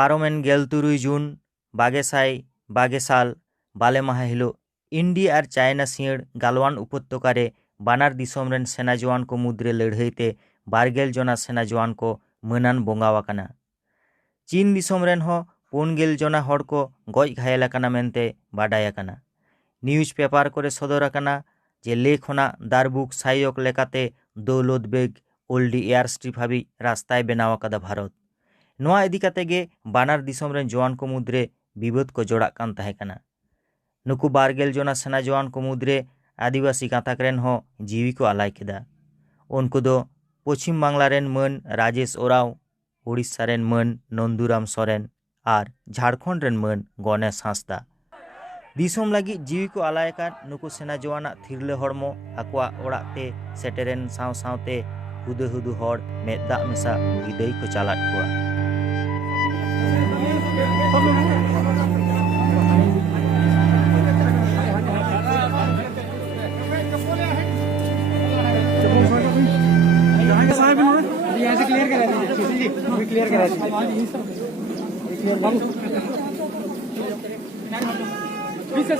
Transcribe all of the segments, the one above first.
पारोमेन गेल तुरुई जून 2022 बाले माहा हिलो इंडिया और चाइना सिंह गालवान उपत्यकारे बानार दिसोम रेन सेना जवान को मुद्रे लड़ाईते 12 जना सेना जवान को मनान बोंगावाकाना। चीन दिसोम रेन हो 4 जना हड़ को गज घायलाकाना मेनते बाडायाकाना। न्यूज पेपर करे सदराकाना जे लेखना दारबुक सायक लेकाते दौलत बेग ओल्डी एयर स्ट्रिप हाबी रास्ताय बनावाकादा भारत। नोआ इदी काते गे बानार दिसोम रेन जवान को मुद्रे विवाद को जोड़ा कान तहेकाना। नुकु 12 जना सेना जवान को मुद्रे आदिवासी गाताक रेन हो जीवी को आलाय केदा। उनको दो पश्चिम बांगला रेन मन राजेश ओराव, उड़ीसा रेन मन नंदुराम सोरेन और झारखंड रेन मन गणेश हांसदा। दिसोम लगी जीवी को आलायकान नुकु सेना जवाना थिरले हड़मो आकुआ ओड़ाते सेटेरेन साव सावते हुदु हुदु हड़ मेदा मेसा विदाई को चालाट कुआ।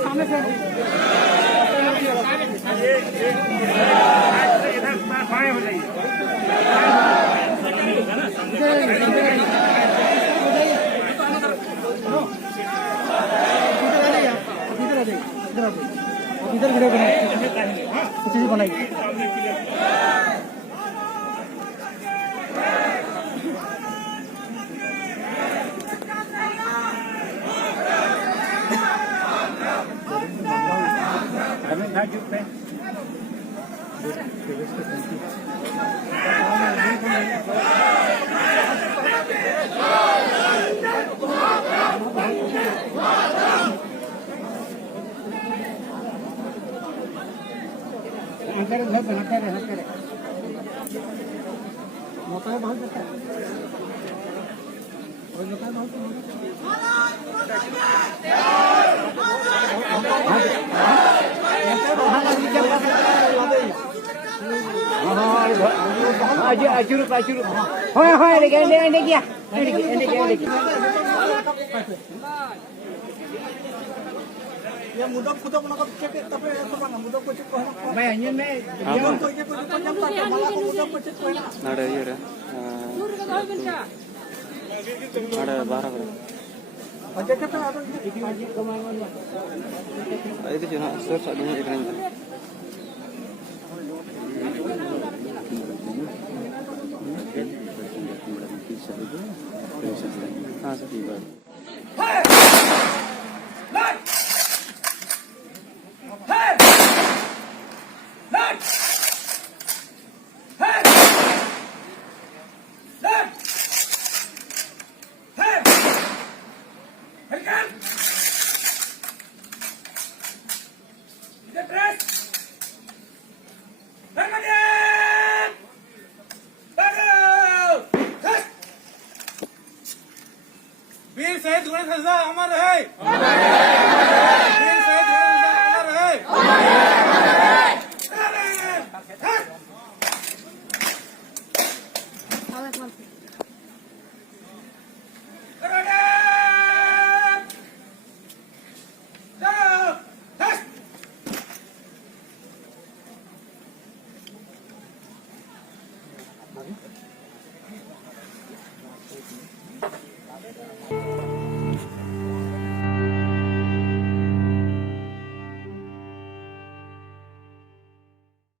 सामने से हो जाइए। इधर वीडियो बनाइए। Ya mudah nak cek tapi apa mana mudah ko cek ko na. May anyan me. Yan ko je ko jam ta mala ko mudah ko cek ko na. Nada yera. Nada 12 bade. Aja cek apa ini kemaman. Itu je na sir sadunya ikran. हाँ सही बात। वीर शहीद गणेश हंसदा अमर रहे। वीर शहीद गणेश हंसदा अमर रहे।